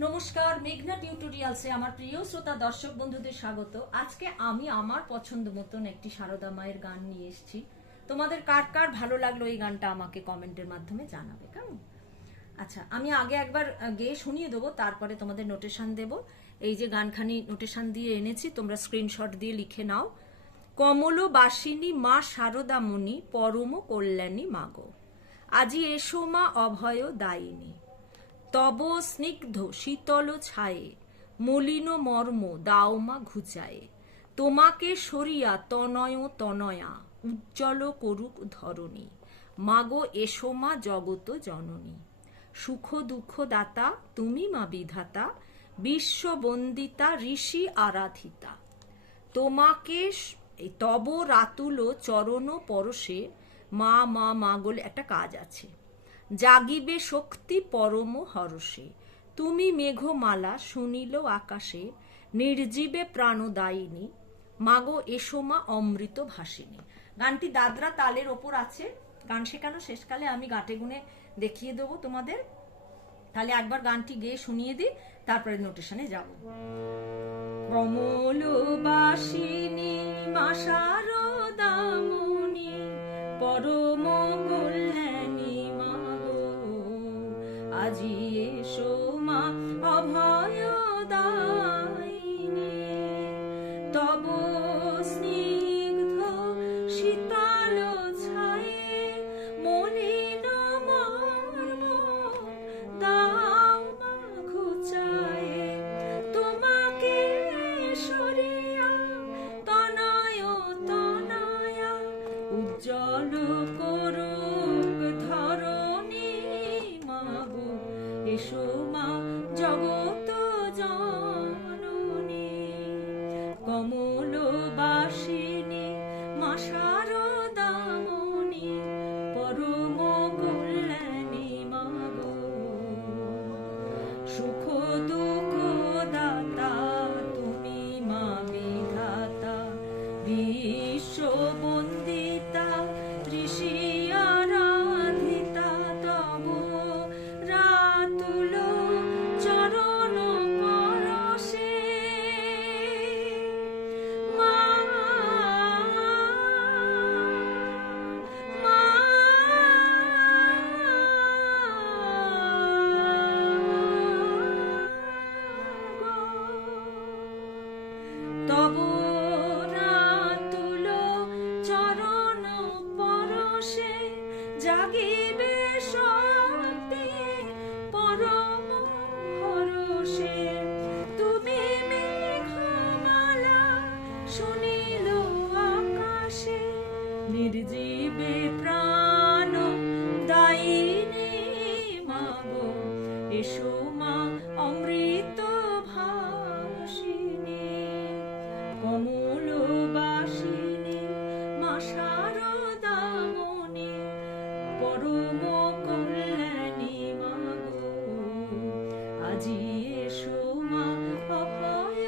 নমস্কার, মেঘনা টিউটোরিয়ালসে আমার প্রিয় শ্রোতা দর্শক বন্ধুদের স্বাগত। আজকে আমি আমার পছন্দ মতন একটি সারদা মায়ের গান নিয়ে এসেছি। তোমাদের কার কার ভালো লাগলো এই গানটা আমাকে কমেন্টের মাধ্যমে জানাবে, কেমন? আচ্ছা, আমি আগে একবার গেয়ে শুনিয়ে দেবো, তারপরে তোমাদের নোটেশন দেব। এই যে গানখানি নোটেশন দিয়ে এনেছি, তোমরা স্ক্রিনশট দিয়ে লিখে নাও। কমলবাসিনী মা শারদামণি, পরম কল্যাণী মাগো, আজি এসো মা অভয় দায়িনী, তব স্নিগ্ধ শীতল ছায়ে, মলিন মর্ম দাও মা ঘুচায়ে, তোমাকে সরিয়া তনয় তনয়া, উজ্জ্বল করুক ধরণী, মাগো এসো মা জগত জননী, সুখ দুঃখ দাতা তুমি মা বিধাতা, বিশ্ববন্দিতা ঋষি আরাধিতা, তোমাকে তব রাতুল চরণ পরশে, মা মা মা বলে একটা কাজ আছে, জাগিবে শক্তি পরম হরষে, তুমি মেঘমালা শুনিল আকাশে, নির্জীবে প্রাণদায়িনী, মাগো এসো মা অমৃত ভাসিনী। গানটি দাদরা তালের ওপর আছে। গান শেখানো শেষকালে আমি গাঁটে গুনে দেখিয়ে দেবো তোমাদের। তাহলে একবার গানটি গেয়ে শুনিয়ে দিই, তারপরে নোটেশনে যাব। কমলবাসিনী মা শারদামণি, পরম কল্যাণী মাগো, আজি এসো মা অভয় দায়িনী, তব স্নিগ্ধ শীতল ছায়ে, মলিন মর্ম দাও মা ঘুচায়ে, তোমাকে সরিয়া তনয় তনয়া, উজ্জ্বল করুক ধরণী, মাগো এসো মা জগত জননী, কমলবাসিনী মা শারদামণি, পরম কল্যাণী মাগো, সুখ দুঃখ দাতা তুমি মা বিধাতা, বিশ্ববন্দিতা ঋষি আরাধিতা, তব রাতুল চরণ পরশে, মা মা তব রাতুল চরণ পরশে, জাগিবে শক্তি পরম হরষে, তুমি মেঘমালা শুনিল আকাশে, নির্জীবে প্রাণ দায়িনী, মাগো এসো মা অমৃত ভাসিনী, কমলবাসিনী মা শারদামণি, পরম কল্যাণী মাগো, আজি এসো মা অভয়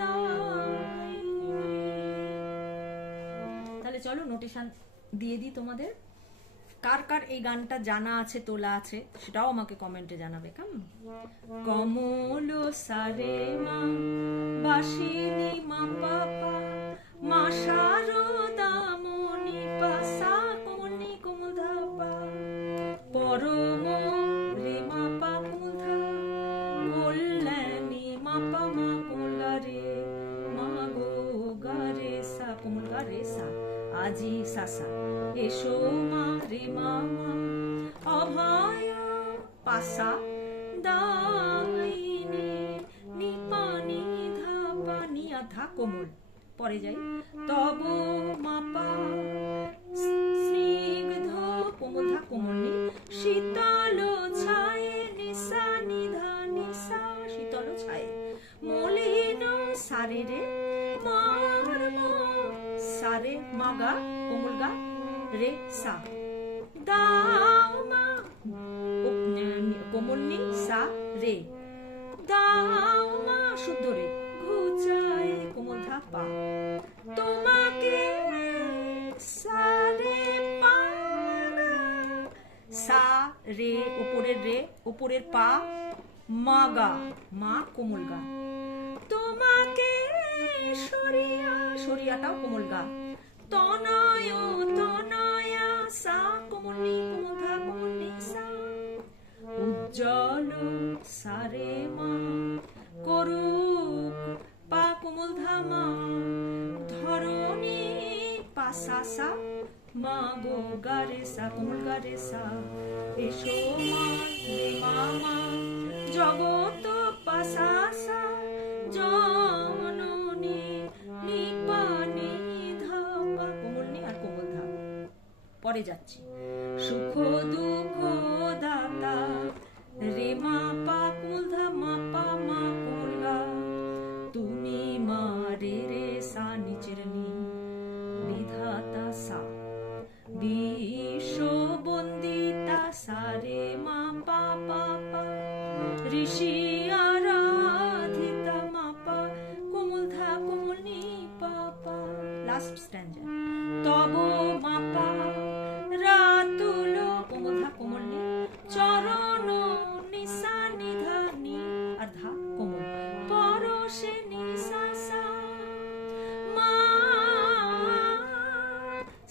দায়িনী। তাহলে চলো নোটেশন দিয়ে দিই তোমাদের। কার কার এই গানটা জানা আছে, তোলা আছে, সেটাও আমাকে কমেন্টে জানাবে, কেমন? কমল সারে মা বাসিনী মা পাপা, মা শারদামণি পাসা, কমলনি কোমল ধাপা, পরম রে মা পা কোমল ধা, কল্যাণী মা পা মা কোলা রে, মা গো গা রে সা, কোমল গা রে সা, আজি সাসা, এসো মা রে মা মা অভয় পাসা দায়িনী, নিপানি ধাপা নিয়া ধা কোমল, পরে যাই, তব মাপা স্নিগ্ধ কোমল ধা কোমল নি, শীতল ছায়ে, নিসা নিধা নিসা শীতল ছায়ে, মলিন সারে রে মর্ম, সারে মাগা কোমল গা রে সা, দাও মা কোমল নি সা রে, দাও মা শুদ্ধ রে, ঘুচায় কোমল ধা পা, তোমাকে সা রে পা, সা রে উপরের পা, মা গা, মা কোমল গা, তোমাকে সরিয়া, সরিয়াটাও কোমল গা, তনয় তনয়া সা কোমল নি কোমল ধা কোমল নি সা, উজ্জ্বল সারে মা, করুক পা কোমল ধা মা, ধরণী পা সা সা, মা গো গা রে সা কোমল গা রে সা, এসো মা রে মা মা, জগত পা সা সা, জননী নি পা নি ধা পা কোমল নি আর কোমল ধা। পরে যাচ্ছি, সুখ দুঃখ দাতা রে মা পা কোমল ধা মা পা মা কোমল গা, তুমি মা রে রে সা নিচের নি, বিধাতা সা, বিশ্ব বন্দিতা সা রে মা পা পা পা, ঋষি আরাধিতা মা পা কোমল ধা কোমল নি পা পা। লাস্ট স্ট্যান্জা, তব মা পা রাতুল কোমল ধা কোমল নি, চরণ নিসা নিধা নি আর ধা কোমল, পরশে নিসা সা, মা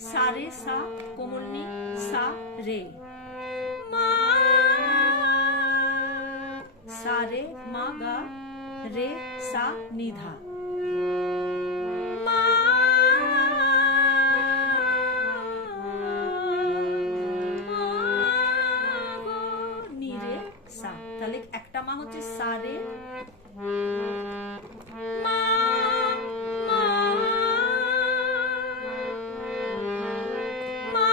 সা রে সা কোমল নি সা রে, মা সা রে মা গা রে সা নিধা, মা নি রে সা। তাহলে একটা মা হচ্ছে সা রে, মা মা মা মা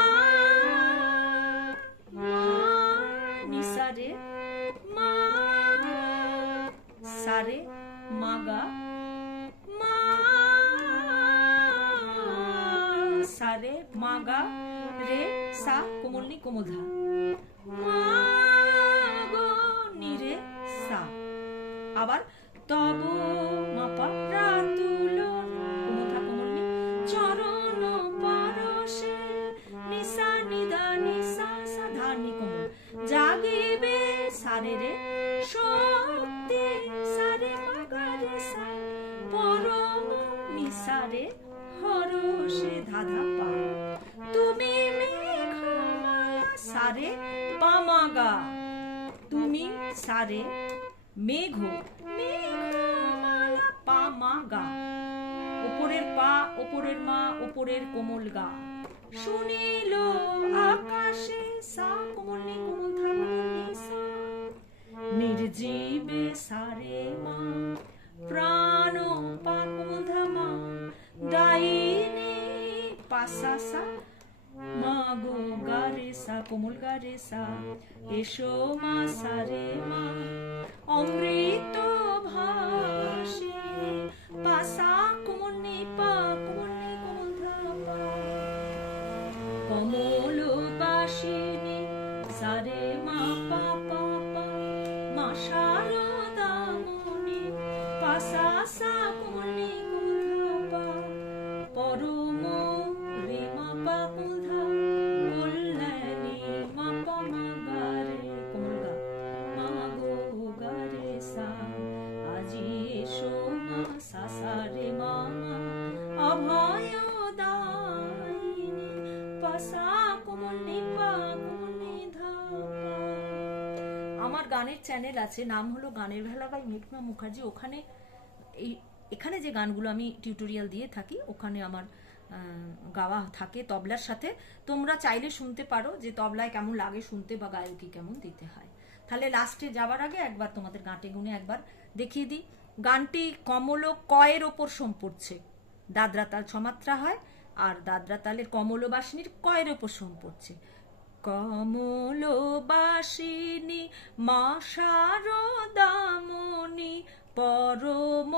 নি সা রে, মা সা রে মা গা, মা সা রে মা গা রে সা কোমল নি কোমল ধা, মা গো নি রে সা। আবার তব মা পা রাতুল কোমল ধা কোমল নি, চরণ পরশে নিসা নিধা নিসা সা ধা নি কোমল, জাগিবে সা রে রে শক্তি সা রে মা গা রে সা, পরম নিসা রে হরষে ধা ধা পা, তুমি মেঘমালা সা রে পা মা গা, তুমি সা রে মেঘ মেঘমালা পা মা গা, উপরের পা উপরের মা উপরের কোমল গা, শুনিল আকাশে সা কোমল নি কোমল ধা কোমল নি সা, নির্জীবে সা রে মা, প্রাণ পা কোমল ধা মা, দায়িনী পা সা সা, মা গো গা রে সা কোমল গা রে সা, এসো মা সা রে মা, অমৃত ভাসিনী পা সা কোমল নি পা কোমল নি কোমল ধা পা, কমল বাসিনী সা রে মা পা পা পা, মা শারদামণি পা সা সা কোমল নি কোমল ধা পা, পরম রে মা পা কোমল ধা, কল্যাণী মা পা মা গা রে কোমল গা, মা গো গা রে সা, আজি এসো মা সা সা রে মা মা, অভয় দায়িনী পা সা কোমল নি পা কোমল নি ধা পা। আমার গানের চ্যানেল আছে, নাম হলো গানের ভেলা বাই মিঠুনা মুখার্জি। ওখানে এখানে যে গানগুলো আমি টিউটোরিয়াল দিয়ে থাকি ওখানে আমার গাওয়া থাকে তবলার সাথে, তোমরা চাইলে শুনতে পারো যে তবলায় কেমন লাগে শুনতে বা গায়কি কেমন দিতে হয়। তাহলে লাস্টে যাওয়ার আগে একবার তোমাদের গাঁটে গুনে একবার দেখিয়ে দিই। গানটি কমল কয়ের ওপর সোম পড়ছে, দাদরা তাল ছমাত্রা হয়, আর দাদরা তালের কমলবাসিনীর কয়ের ওপর সোম পড়ছে। কমলবাসিনী মা শারদামণি, পরম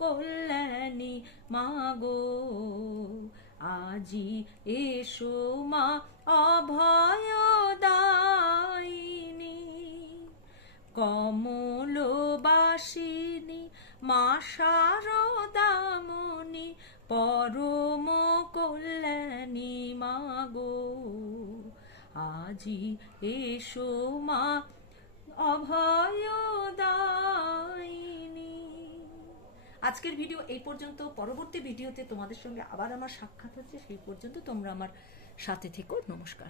কল্যাণী মা গো, আজি এসো মা অভয় দায়িনী, কমলবাসিনী মা শারদামণি, পরম কল্যাণী মা গো, আজি এসো মা অভয়দায়িনী। আজকের ভিডিও এই পর্যন্ত। পরবর্তী ভিডিওতে তোমাদের সঙ্গে আবার আমার সাক্ষাৎ হচ্ছে, সেই পর্যন্ত তোমরা আমার সাথে থেকো। নমস্কার।